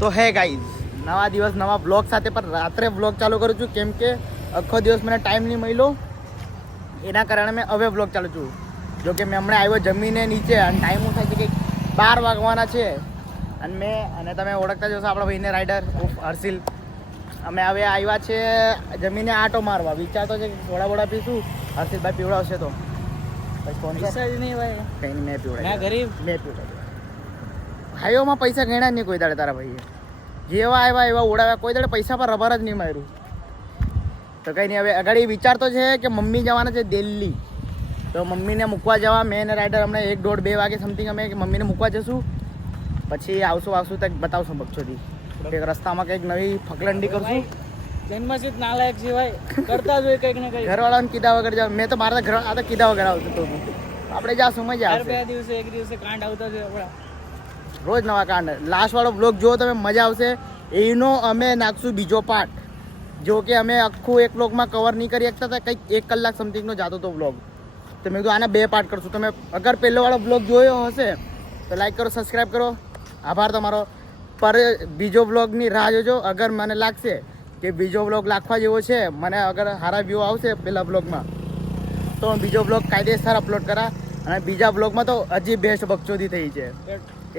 તો hey guys, નવા દિવસ નવા બ્લોગ સાથે પણ રાત્રે બ્લોગ ચાલુ કરું છું, કેમ કે આખો દિવસ મને ટાઈમ નહીં મળ્યો, એના કારણે મેં હવે બ્લોગ ચાલુ છું. જો કે મેં હમણાં આવ્યો જમીને નીચે અને ટાઈમ શું થાય છે કે 12 વાગવાના છે. અને તમે ઓળખતા જશો આપણા ભાઈને રાઇડર હર્ષિલ. અમે હવે આવ્યા છે જમીને આટો મારવા. વિચારતો છે કે થોડા બોડા પીશું, હર્ષિલભાઈ પીવડાવશે તો પૈસા જ નહીં ભાઈ, કંઈ નહીં, મેં પીવડાવ્યું. મેં ગરીબ. મેં પીવડાવ્યું. હાઈઓમાં પૈસા ગણ્યા નહીં કોઈ દાડે તારા ભાઈએ. જેવા આવ્યા એવા ઉડાવ્યા, કોઈ દાડે પૈસા પર રબર જ નહીં માર્યું. તો કંઈ નહીં, હવે આગળ વિચારતો છે કે મમ્મી જવાના છે દિલ્હી, તો મમ્મીને મૂકવા જવા. મેં અને રાઇડર હમણાં 1-1:30-2 વાગે સમથિંગ અમે મમ્મીને મૂકવા જશું. પછી આવશું ત્યાં બતાવશું બક્ષોથી એક રસ્તામાં કંઈક નવી ફકલંડી કરશું. જન્મસિદ્ધ નાલાયક છે ભાઈ, કરતા જ હોય કંઈક ને કંઈક. ઘરવાળાને કીધા વગર જાવ. મેં તો મારા ઘર આ તો કીધા વગર આવતું તો આપણે જાશું, મજા હર આવશે. 2 દિવસે એક દિવસે કાંડ આવતા છે આપણા. રોજ નવા કાંડ. લાસ્ટ વાળો બ્લોગ જુઓ તમે, મજા આવશે. એનો અમે નાખશું બીજો પાર્ટ. જો કે અમે આખું એક બ્લોગમાં કવર નહીં કરી શકતા હતા, કંઈક 1 કલાક સમથિંગનો જતો હતો બ્લોગ. તો મેં કીધું આને 2 પાર્ટ કરશું. તમે અગર પહેલો વાળો બ્લોગ જોયો હશે તો લાઈક કરો, સબસ્ક્રાઈબ કરો. આભાર તમારો. પર બીજો બ્લોગની રાહ જોજો. અગર મને લાગશે કે બીજો બ્લોગ લાખવા જેવો છે, મને અગર સારા વ્યૂ આવશે પહેલા બ્લોગમાં, તો હું બીજો બ્લોગ કાયદેસર અપલોડ કરા. અને બીજા બ્લોગમાં તો હજી બેસ્ટ બકચોદી થઈ છે,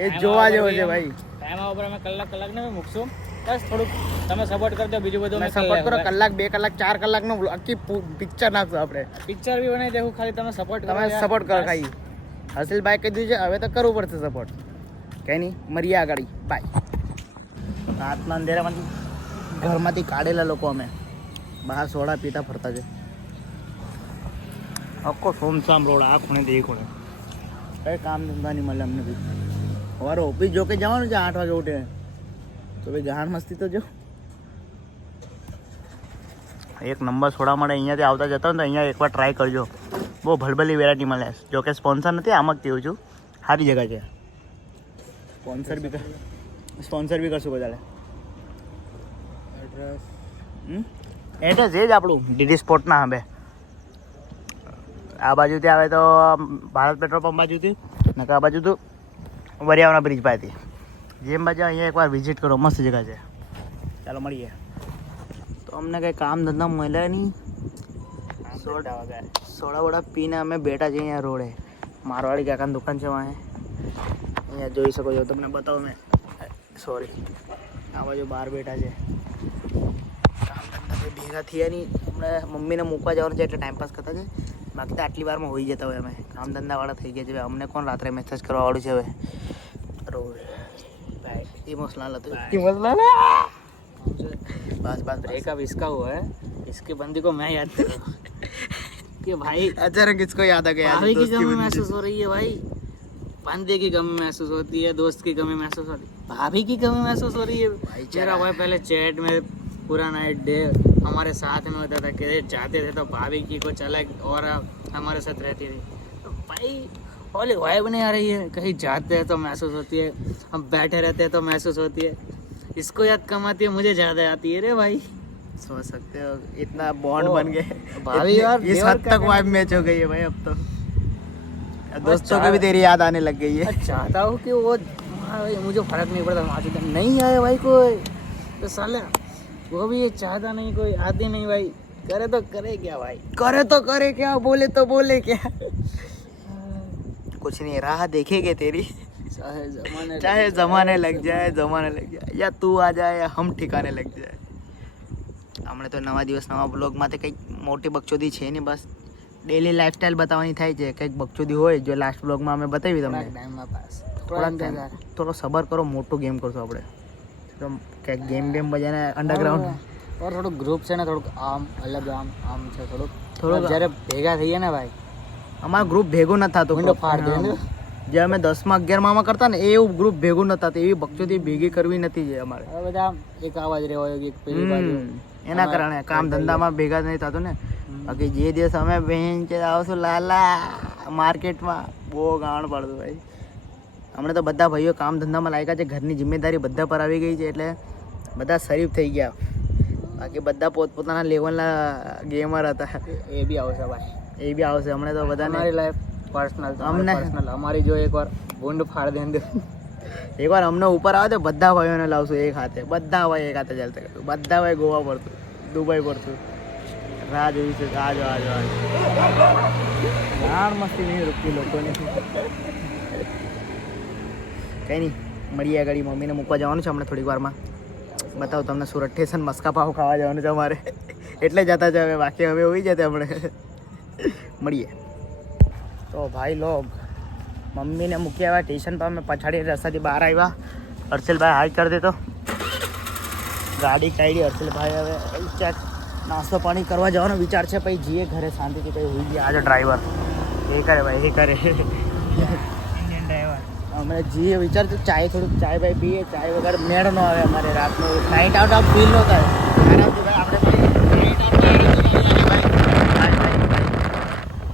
એ જોવા જેવો છે ભાઈ. ટાઈમ ઉપર અમે કલાક ને મૂકશું. બસ થોડુંક તમે સપોર્ટ કરજો, બીજું બધું તમે સપોર્ટ કરો. કલાક 2 કલાક 4 કલાકનો આખી પિક્ચર નાખશું આપણે. પિક્ચર બી બનાવી દેવું, ખાલી તમે સપોર્ટ કરો. તમે સપોર્ટ કરો ખાઈ. હર્ષિલભાઈ કહી દીધું છે, હવે તો કરવું પડશે સપોર્ટ. કંઈ નહીં, મળીએ આગળ. બાય. રાતના અંધેરામાંથી ઘરમાંથી કાઢેલા લોકો અમે બહાર સોડા પીતા ફરતા છે. આખો સોમસામ રોડ, આ ખૂણેથી એ ખૂણે, કંઈ કામ ધંધા નહીં મળે અમને બી. સવારે ઓફિસ જો કે જવાનું છે 8 વાગે ઉઠે, તો ભાઈ ગાણ મસ્તી તો જો. એક નંબર સોડા મળે અહીંયાથી આવતા જતા ને, તો અહીંયા એકવાર ટ્રાય કરજો. બહુ ભલભલી વેરાયટી મળે. જો કે સ્પોન્સર નથી, આમ જ કહું છું, સારી જગ્યા છે. સ્પોન્સર બી કરશું બધાને. એડ્રેસ એ જ આપણું ડીડી સ્પોર્ટના હવે આ બાજુથી આવે તો ભારત પેટ્રોલ પંપ બાજુથી, નકા આ બાજુ તો વરિયાવના બ્રિજ પાસેથી. જેમ બાજુ અહીંયા એકવાર વિઝિટ કરો, મસ્ત જગ્યા છે. ચાલો મળીએ. તો અમને કંઈ કામ ધંધા મળ્યા નહીં. સોડા વડા પીને અમે બેઠા છીએ અહીંયા રોડે. મારવાડી કાકાની દુકાન છે વાંહે, અહીંયા જોઈ શકો છો. તમને બતાવો મેં, સોરી, આ બાજુ બહાર બેઠા છે. કામ ધંધા ભેગા થયા નહીં. હમણાં મમ્મીને મૂકવા જવાનું છે એટલે ટાઈમપાસ કરતા છે. બાકી તો આટલી વારમાં હોઈ જતા હોય અમે. કામ ધંધાવાળા થઈ ગયા છે. અમને કોણ રાત્રે મેસેજ કરવાવાળું છે હવે. રોડ ભાઈ ઇમોશનલ હતું. ઇમોશનલ बस ब्रेकअप इसका हुआ है, इसके बंदी को मैं याद कर रहा हूँ कि भाई अचानक इसको याद आ गया. भाभी की कमी महसूस हो रही है भाई, बंदे की कमी महसूस होती है, दोस्त की कमी महसूस होती है, भाभी की कमी महसूस हो रही है. मेरा भाई पहले चैट में पूरा नाइट डे हमारे साथ में होता था, कि जाते थे तो भाभी की कुछ अलग और हमारे साथ रहती थी. तो भाई होली वाइब नहीं आ रही है. कहीं जाते हैं तो महसूस होती है, हम बैठे रहते हैं तो महसूस होती है. इसको याद कम आती है, मुझे ज्यादा आती है रे भाई. सोच सकते हो इतना बॉन्ड बन गए भाभी यार, इस हद तक वाइब मैच हो गई है भाई. अब तो दोस्तों को भी तेरी याद आने लग गई है. चाहता हूँ कि वो मुझे फर्क नहीं पड़ता, वहाँ से नहीं आया भाई कोई, तो साले वो भी ये चाहता नहीं, कोई आती नहीं भाई. करे तो करे क्या भाई, करे तो करे क्या, बोले तो बोले क्या. कुछ नहीं, राह देखेंगे तेरी, चाहे जमाने लग जाए या તું આ જાય या हम ठिकाने लग जाए. હમણાં તો નવા દિવસ નવા બ્લોગમાં તો કંઈક મોટી બકચોદી છે નહીં, બસ ડેલી લાઈફસ્ટાઈલ બતાવવાની થાય છે. કંઈક બકચોદી હોય જો લાસ્ટ બ્લોગમાં અમે બતાવી તમને. થોડો સબર કરો, મોટું ગેમ કરશું આપણે. તો કંઈક ગેમ બજાને અંડરગ્રાઉન્ડ और થોડુંક ગ્રુપ છે ને, થોડુંક આમ અલગ આમ છે, થોડુંક જ્યારે ભેગા થઈએ ને ભાઈ. અમારું ગ્રુપ ભેગું નથી થતું. વિન્ડો ફાડ દે ને. જે અમે 10માં 11માં કરતા ને એવું ગ્રુપ ભેગું નથી થતું. એવી બકચોદી ભેગી કરવી નથી છે અમારે. બધા એક આવાજ રહેવો, એક પેલી બાજુ. એના કારણે કામ ધંધામાં ભેગા નહીં થતું ને. બાકી જે દિવસ અમે બહેન છે આવશું લાલા માર્કેટમાં, બહુ ગાણ પડતું ભાઈ. હમણાં તો બધા ભાઈઓ કામ ધંધામાં લાગ્યા છે. ઘરની જિમ્મેદારી બધા પર આવી ગઈ છે એટલે બધા શરીફ થઈ ગયા. બાકી બધા પોતપોતાના લેવલના ગેમર હતા. એ બી આવશે ભાઈ, એ બી આવશે. હમણાં તો બધાને લાઈફ પર્સનલ, અમને પર્સનલ અમારી જો એકવાર બુંડ ફાડ દે અંદર એકવાર અમને ઉપર આવે તો બધા ભાઈઓને લાવશું એક હાથે, બધા ભાઈ એક હાથે ચાલતા કરશું, બધા ભાઈ ગોવા પડતું, દુબઈ પડતું. રાહ જોઈ છે, આજો આજો આજો. યાર મસ્તી નહીં રૂપતી લોકોને. કંઈ નહીં, મળીએ આગળ. મમ્મીને મૂકવા જવાનું છે હમણાં થોડીક વારમાં. બતાવું તમને સુરત સ્ટેશન મસ્કા પાવ ખાવા જવાનું છે અમારે, એટલે જતા છે હવે, બાકી હવે હોઈ જતા આપણે. મળીએ. તો ભાઈ લોગ મમ્મીને મૂકી આવ્યા સ્ટેશન પર, અમે પછાડી રસ્તાથી બહાર આવ્યા. હર્ષલભાઈ હાઈ કરી દેતો, ગાડી કાઢી. હર્ષલભાઈ હવે ચેક નાસ્તો પાણી કરવા જવાનો વિચાર છે, પછી જઈએ ઘરે શાંતિથી. કંઈ હોઈ ગયા આજે ડ્રાઈવર એ કરે ભાઈ, એ કરે ઇન્ડિયન ડ્રાઈવર. અમે જઈએ વિચાર તો ચાય, થોડુંક ચાય ભાઈ પીએ. ચાય વગર મેળ ન આવે અમારે રાતનો, નાઇટ આઉટ આપ ફીલ ન થાય આરામથી ભાઈ. આપણે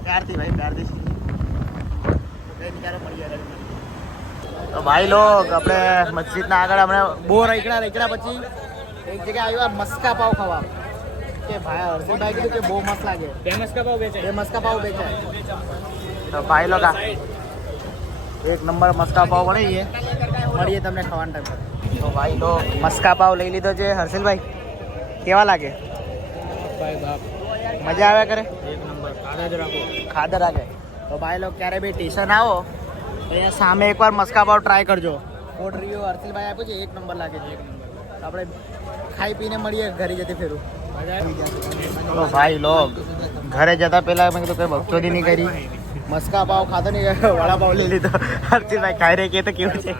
પ્યારથી ભાઈ, પ્યારથી. તો ભાઈ લોગ આપણે મસ્જિદના આગળ હમણાં બહુ રખડા પછી એક જગ્યાએ આવ્યા મસ્કા પાવ ખાવા. કે ભાઈ હર્ષલભાઈ કીધું કે બહુ મસ્ત લાગે. બે મસ્કા પાવ વેચાય. તો ભાઈ લોગ એક નંબર મસ્કા પાવ મળીએ તમને ખાવાના ટાઈમ પર. તો ભાઈ લોગ મસ્કા પાવ લઈ લીધો છે. હર્ષલભાઈ કેવા લાગે? મજા આવ્યા કરે? એક નંબર ખાધા રાખે. તો ભાઈ લોગ ક્યારે બી સ્ટેશન આવો અહીંયા સામે એકવાર મસ્કા પાવ ટ્રાય કરજો. ફૂડ રિવ્યુ હર્ષલભાઈ આપ્યું છે, એક નંબર લાગે છે. આપણે ખાઈ પીને મળીએ ઘરે જતી ફેરું. તો ભાઈ લોગ ઘરે જતા પહેલા મેં કીધું કંઈ બકચોદી નહીં કરી, મસ્કા પાવ ખાતો નહીં, વડાપાવ લઈ લીધો. હર્ષલભાઈ ખાઈ રહી કે તો કેવું છે,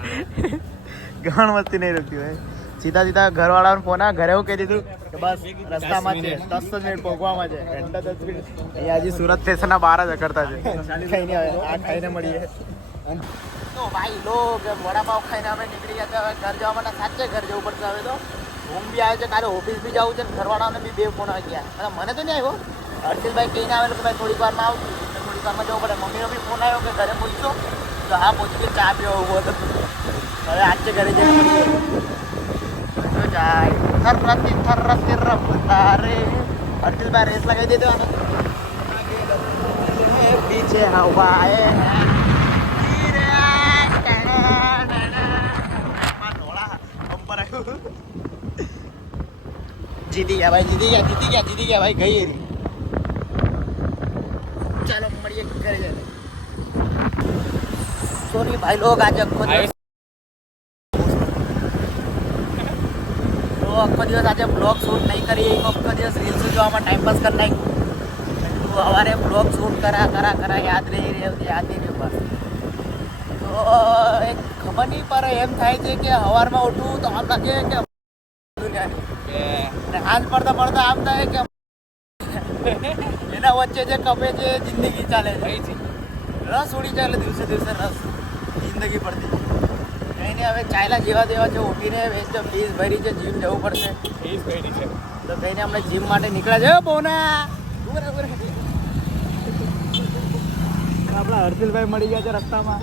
ઘણ મસ્તી નહીં રહેતી ભાઈ. સીધા સીધા ઘરવાળાને ફોન આ ઘરે એવું કહી દીધું કે બસ રસ્તામાં છે, 10 મિનિટ પહોંચવામાં છે. ઘંટા 10 મિનિટ અહીંયા હજી સુરત સ્ટેશનના બહાર જ કરતા છે. કંઈ નહીં, હવે આ ખાઈને મળીએ. તો ભાઈ લોગ વડાપાવ ખાઈને અમે નીકળી ગયા. હવે ઘર જવા માટે સાચે ઘર જવું પડશે. હવે તો રૂમ બી આવે છે, કાલે ઓફિસ બી જવું છે. ઘરવાળાને બી 2 ફોન આવી ગયા. અને મને તો નહીં આવ્યો. હર્ષલભાઈ કહીને આવેલું કે ભાઈ થોડીક વારમાં આવું, થોડીક વારમાં જવું પડે. મમ્મીનો બી ફોન આવ્યો કે ઘરે પહોંચશો, તો હા પહોંચી ગઈ, ચા પીવા ઉભો હતો. હવે આજે ઘરે જઈને મળીએ. જાય થરરતી રમતા રે. હર્ષલભાઈ રેસ લગાવી દેતો આને. પીછે હવાએ જીતી ગયા ભાઈ, જીતી ગયા ભાઈ. ગઈ એરી. ચાલો મળીએ ઘરે જઈને. સોરી ભાઈ લોગ આજે આખો દિવસ આજે બ્લોગ શૂટ નહીં કરી. આખો દિવસ રીલ્સ જોવામાં ટાઈમ પાસ કરી નાખ્યું. સવારે બ્લોગ શૂટ કરા યાદ નહીં રહ્યું બસ. તો એક ખબર નહીં પર એમ થાય છે કે સવારમાં ઉઠવું તો આમ લાગે કે આજ પડતા આમ થાય કે એના વચ્ચે જે કપે છે જિંદગી ચાલે છે. રસ ઉડી ચાલે દિવસે રસ જિંદગી પડતી. કંઈ નહીં, હવે ચાયલા જેવા તેવા છે. ઉઠીને વેસ્ટ ફીસ ભરી છે, જીમ જવું પડશે. ફીસ ભરી છે તો કહીને આપણે જીમ માટે નીકળ્યા છે. બોના આપણા હર્ષલભાઈ મળી ગયા છે રસ્તામાં.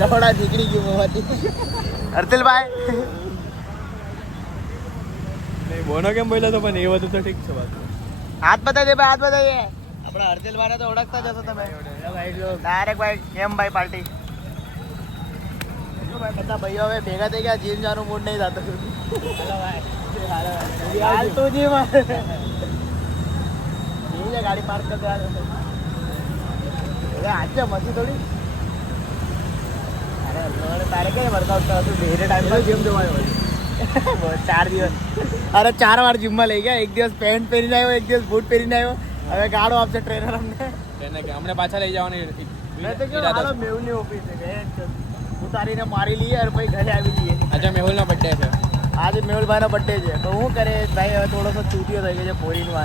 લફડા નીકળી ગયું મોંમાંથી. હર્ષલભાઈ બોનો કેમ બોલ્યો તો પણ એ બધું તો ઠીક છે. હાથ બતાવી દે ભાઈ, હાથ બતાવીએ. આપણા હર્ષલભાઈને તો ઓળખતા જ હશો તમે. ડાયરેક્ટ ભાઈ કેમ ભાઈ પાર્ટી. ભાઈ બધા ભાઈઓ હવે ભેગા થઈ ગયા. જીમ જવાનું મૂડ નહીં થતું. તું જીમ ગાડી પાર્ક કરી આજે મસ્તી થોડી. અરે તારે કઈ વર્કઆઉટ હતું ધીરે ટાઈમ જીમ જવાયો 4 દિવસ. અરે 4 વાર જીમમાં લઈ ગયા. એક દિવસ પેન્ટ પહેરીને આવ્યો, એક દિવસ બૂટ પહેરીને આવ્યો. હવે ગાડો આપશે ટ્રેનર અમને. અમને પાછા લઈ જવાની મેં તો કેવું મેહુલની ઓફિસ છે, ઉતારીને મારી લઈએ અને પછી ઘરે આવી જઈએ. આજે મેહુલનો બર્થડે છે. આજે મેહુલભાઈનો બર્થડે છે તો શું કરે ભાઈ. હવે થોડોસો ચૂતિયો થઈ ગયો છે ફોરીનું.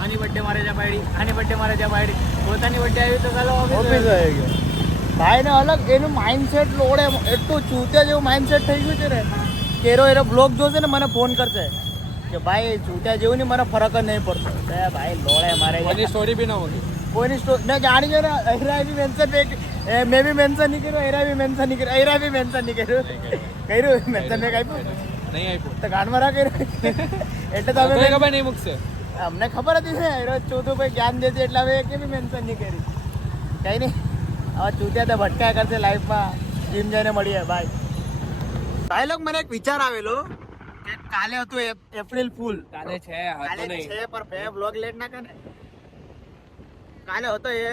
આની બર્થડે મારે ત્યાં પાડી, આની બર્થડે મારે ત્યાં પાડી. પોતાની બર્થડે આવી તો ચાલો ઓફિસ આવી ગયો. ભાઈને અલગ એનું માઇન્ડસેટ લોડે. એટલું ચૂત્યા જેવું માઇન્ડસેટ થઈ ગયું છે ને કે એનો બ્લોગ જોશે ને મને ફોન કરશે કે ભાઈ ચૂત્યા જેવું નહીં, મને ફરક જ નહીં પડતો. ભાઈ લોડે મારે એની સ્ટોરી બી ન હોતી. કોઈની સ્ટોરી મેં જાણી છે ને. અહીરા બી મેન્શન મેં બી મેન્શન નહીં કર્યું, અહીરા બી મેન્શન નહીં કર્યું, અહીરા બી મેન્શન નહીં કર્યું. મેન્શન મેં આપ્યું નહીં આપ્યું તો ગાંડ મારા કર્યું. એટલે તો અમે ખબર નહીં મૂકશે. અમને ખબર હતી ને ચોથું ભાઈ જ્ઞાન દેશે એટલે હવે કે બી મેન્શન નહીં કરી. કઈ નહીં હવે ચૂત્યા તો ભટકાયા કરશે લાઈફમાં જીમ જઈને મળીએ બાય ભાઈ લોક મને એક વિચાર આવેલો કે કાલે હતું એપ્રિલ ફૂલ કાલે છે કાલે હતો નહીં છે પર બે બ્લોગ લેટ ના કરે કાલે હતો એ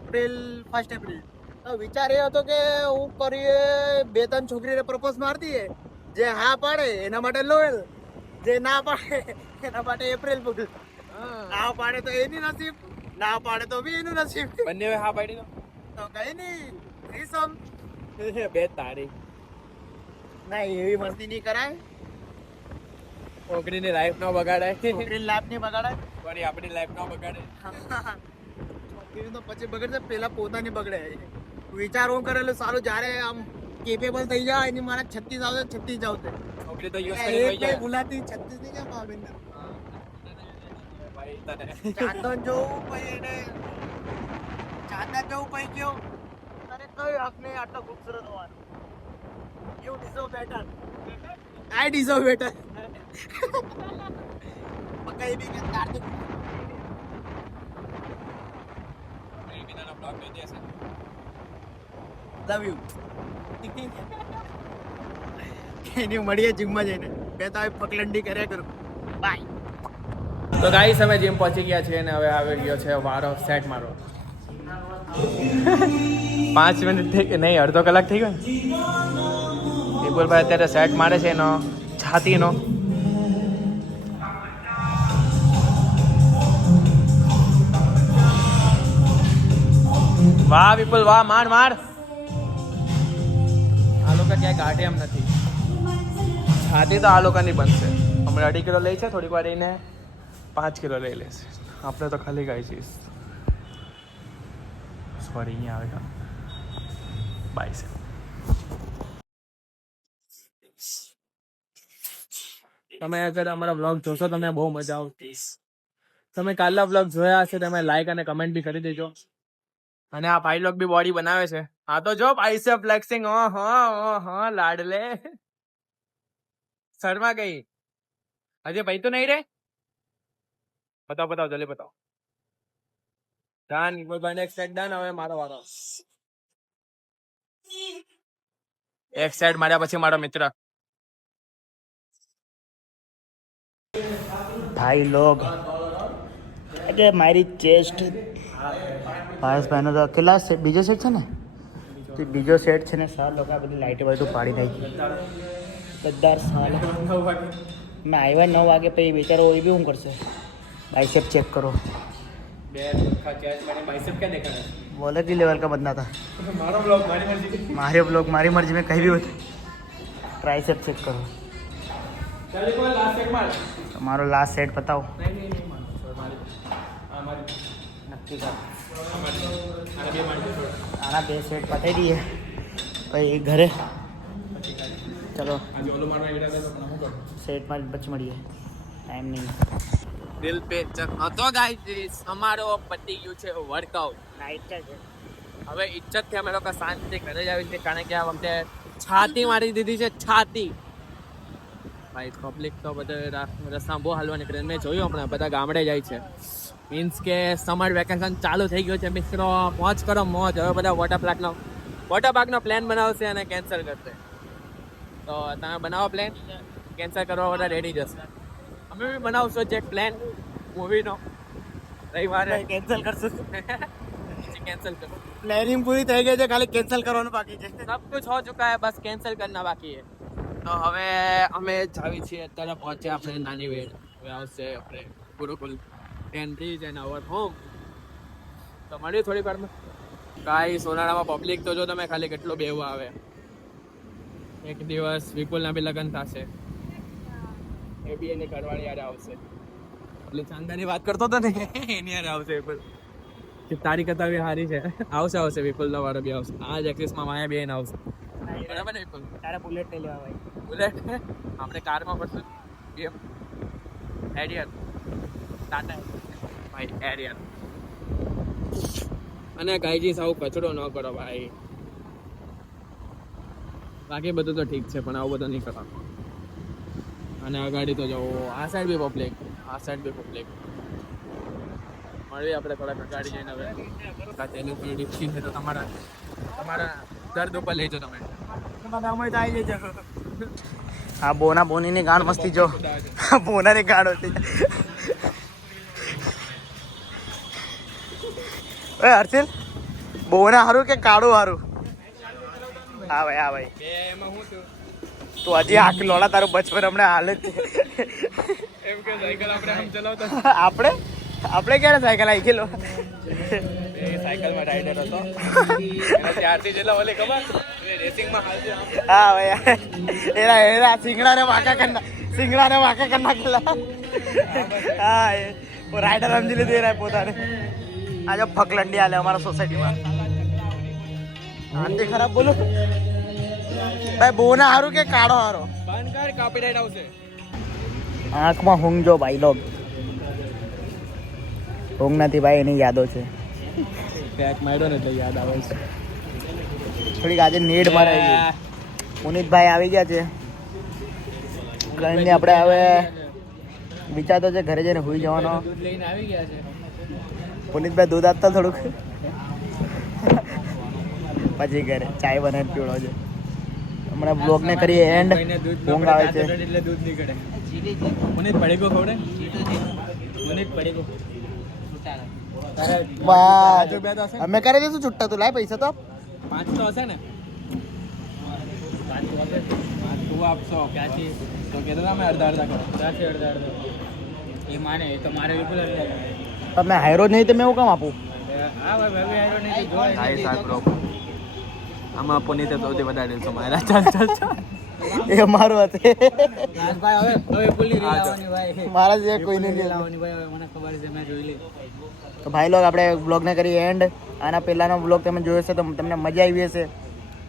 એપ્રિલ 1 એપ્રિલ તો વિચાર એ હતો કે હું કરીએ 2-3 છોકરીને પ્રપોઝ માર દઈએ જે હા પાડે એના માટે લોયલ જે ના પાડે એના માટે એપ્રિલ ફૂલ ના પાડે તો એની નસીબ ના પાડે તો બી એનું નસીબ બંને હા પાડી તો કઈ નહીં થ્રીસમ દો 2 તારીખ ના એવી મસ્તી નહીં કરાય છોકરીની લાઈફ નો બગાડાય છોકરીની લાઈફ નહીં બગાડાય વળી આપણી લાઈફ નો બગાડે છોકરીની તો પછી બગડશે પેલા પોતાની બગડે વિચાર હું કરેલું સારું જ્યારે આમ કેપેબલ થઈ જાય એની મારા 36 આવશે 36 આવશે છોકરી તો યુઝ કરી થઈ જાય ભૂલાતી 36 ની કેમ આવે ને ભાઈ તને ચાંદન જોવું પછી એને ચાંદન જોવું પછી કયો તારે કઈ હક નહીં આટલો ખૂબસૂરત હોવાનો you deserve better I deserve better પકાઈ બી કે કાર્તિક બીનાનો બ્લોગ જોઈ દેશે લવ યુ એની મળીએ જીમમાં જઈને બે તો પકલંડી કર્યા કરું બાય તો ગાઈસ અમે જીમ પહોંચી ગયા છીએ અને હવે આવી ગયો છે વારો સેટ મારો 5 મિનિટ થઈ નહીં અડધો કલાક થઈ ગયો વિપુલભાઈ અત્યારે સેટ મારે છે એનો છાતીનો વાહ વિપુલ વાહ માર માર આ લોકો ક્યાંય કાઢે એમ નથી છાતી તો આ લોકોની બનશે હમણાં 2.5 કિલો લઈ છે થોડીક વાર એને 5 કિલો લઈ લેશે આપણે તો ખાલી ગાઈ છીએ સોરી અહીંયા આવે બાય છે તમે અગર અમારા વ્લોગ જોશો તમને બહુ મજા આવતી તમે કાલના વ્લોગ જોયા હશે તમે લાઈક અને કમેન્ટ બી કરી દેજો અને આ ભાઈ લોગ બી બોડી બનાવે છે હા તો જો બાઇસેપ ફ્લેક્સિંગ હા લાડલે શર્મા ગઈ હજી ભાઈ તો નહીં રે બતાવો જલ્દી બતાવો ડન વિપુલભાઈ નેક્સ્ટ સેટ ડન હવે મારો વારો એક સેટ માર્યા પછી મારો મિત્ર ભાઈ લોગ એટલે મારી ચેસ્ટ પારસભાઈનો તો કેટલા સેટ બીજો સેટ છે ને તો બીજો સેટ છે ને સાર લોકો આ બધી લાઇટો બાઇટો પાડી નાખી બધા સાલ મેં આવ્યા 9 વાગે પછી બેચારો એ બી શું કરશે બાઇસેપ चेक करो वो अलग ही लेवल का बनना था मारे ब्लॉग मारी मर्जी में कहीं भी होते ट्राइसेप चेक करो તમારો લાસ્ટ સેટ બતાવો નક્કી કર આના 2 સેટ પતાવી દઈએ પછી ઘરે ચલો સેટમાં પછી મળીએ ટાઈમ નહીં દિલ પે હતો ગાઈસ અમારો પતી ગયું છે વર્કઆઉટ નાઇટ છે હવે ઈજ્જતથી અમે લોકો શાંતિ ઘરે જ આવી છે કારણ કે આ વખતે છાતી મારી દીધી છે છાતી ભાઈ પબ્લિક તો બધા રસ્તા બહુ હાલવા નીકળે મેં જોયું હમણાં બધા ગામડે જાય છે મીન્સ કે સમર વેકેશન ચાલુ થઈ ગયું છે મિત્રો મોજ કરો મોજ હવે બધા વોટર પાર્કનો પ્લાન બનાવશે અને કેન્સલ કરશે તો તમે બનાવો પ્લાન કેન્સલ કરવા બધા રેડી જશે અમે બી બનાવશો જે પ્લાન મૂવીનો રવિવારે કેન્સલ કરશું कैंसिल करो પ્લેનિંગ પૂરી થઈ ગઈ છે ખાલી કેન્સલ કરવાનું બાકી છે सब कुछ हो चुका है बस कैंसिल करना बाकी है તો હવે અમે જાવી છીએ અત્યારે પહોંચ્યા આપણે નાની વેડ હવે આવશે આપણે Gurukul 10 days and our home તો મળીએ થોડી વારમાં કાંઈ સોનાળામાં પબ્લિક તો જો તમે ખાલી કેટલો બેહવા આવે એક દિવસ વિપુલના બી લગ્ન થશે એ બી એની ઘરવાળી યારે આવશે એટલે ચાંદાની વાત કરતો હતો ને એની યારે આવશે વિપુલ કે તારી કરતા બી સારી છે આવશે વિપુલનો વારો બી આવશે આ જ એક્સિસમાં માયા બેન આવશે બરાબર ને વિપુલ તારે બુલેટ લઈ લેવા ભાઈ બુલેટ આપણે કારમાં પડશું એમ એરિયર ટાટા ભાઈ એરિયર અને ગાયજી સાવ કચરો ન કરો ભાઈ બાકી બધું તો ઠીક છે પણ આવું બધું નહીં કરવાનું અને આ ગાડી તો જવો આ સાઈડ બી પબ્લિક મળીએ આપણે થોડાક ગાડી જઈને હવે તેનું થોડી ડિસ્કી છે તો તમારા દર્દ ઉપર લેજો તમે હા બોનીની ગાંડ મસ્તી જો બોનાની ગાંડ હતી ઓય હર્ષિલ બોના હારું કે કાળું હારું હા ભાઈ એમાં હું છું તું હજી આખ લોડા તારું બચપન હમણાં હાલ જ છે એમ કે સાયકલ આપણે આમ ચલાવતા આપણે ક્યારે સાયકલ આવી ગયેલો એ સાયકલમાં રાઈડર હતો એના ત્યારથી જેટલા ઓલે ખબર રેસિંગમાં હાલ છે હા ભાઈ એના સિંગડાને વાંકા કરી નાખેલા હા એ રાઈડર સમજી લીધું એના પોતાને આજે ફકલંડી આલે અમારા સોસાયટીમાં આંટી ખરાબ બોલું ભાઈ બોના હારું કે કાળો હારો બંધ કર કોપીરાઈટ આવશે આંખમાં ઊંઘ જો ભાઈ લોગ ઊંઘ નથી ભાઈ એની યાદો છે પેક માર્યો ને એટલે યાદ આવે છે થોડીક આજે નીડ મારે પુનિતભાઈ આવી ગયા છે કઈ નહીં આપણે હવે વિચારતો છે ઘરે જઈને હોઈ જવાનો દૂધ લઈને આવી ગયા છે પુનિતભાઈ દૂધ આપતા થોડુંક પછી ઘરે ચાય બનાવીને પીવડો છે હમણાં બ્લોગને કરીએ એન્ડ ઊંઘ આવે છે એટલે દૂધ નીકળે પુનિત પડીકો ખવડે પુનિત પડીકો વાહ અમે કરી દઈશું છૂટા તું લાય પૈસા તો 5 તો હશે ને 5 તો હશે તું આપશો ક્યાંથી તો કીધું અમે અડધા કરો ક્યાંથી અડધા એ માને એ તો મારે બિલકુલ તમે હાયરો નહીં તો મેં એવું કામ આપું હા ભાઈ મેં હાયરો નહીં જોઈ આમાં પુનિતે સૌથી વધારે દિવસો મારા ચાલ એ મારું હતું ભાઈ હવે પુલી લાવવાની ભાઈ મારા જે કોઈ નહીં લાવવાની ભાઈ હવે મને ખબર છે મેં જોઈ લી તો ભાઈ લોગ આપણે બ્લોગને કરીએ એન્ડ આના પહેલાંનો બ્લોગ તમે જોયો હશે તો તમને મજા આવી હશે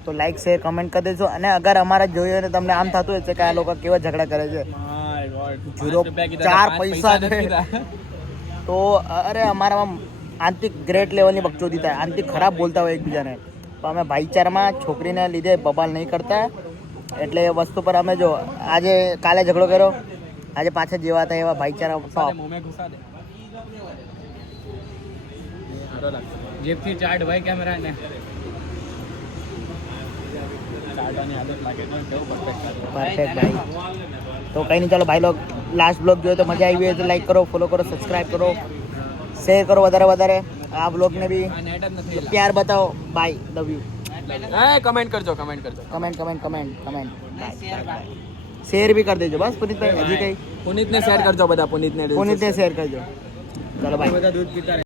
તો લાઈક શેર કમેન્ટ કરી દેજો અને અગર અમારા જોઈએ ને તમને આમ થતું હશે કે આ લોકો કેવા ઝઘડા કરે છે 4 પૈસા છે તો અરે અમારામાં આંતરિક ગ્રેટ લેવલની બકચોદી થાય આંતરિક ખરાબ બોલતા હોય એકબીજાને તો અમે ભાઈચારામાં છોકરીને લીધે બબાલ નહીં કરતા એટલે એ વસ્તુ પર અમે જો આજે કાલે ઝઘડો કર્યો આજે પાછા જેવા હતા એવા ભાઈચારા જેબથી ચાટ ભાઈ કેમેરા ને પરફેક્ટ ભાઈ તો કંઈ નહીં ચાલો ભાઈ લોગ લાસ્ટ બ્લોગ જોયો તો મજા આવી હોય તો લાઈક કરો ફોલો કરો સબસ્ક્રાઈબ કરો શેર કરો વધારે આ બ્લોગને બી પ્યાર બતાવો બાય લવ યુ કમેન્ટ કરજો કમેન્ટ શેર બી કરી દેજો બસ પુનિતભાઈ હજી કઈ પુનિતને શેર કરજો બધા પુનિતને શેર કરજો ચલો ભાઈ બધા દૂધ પીતા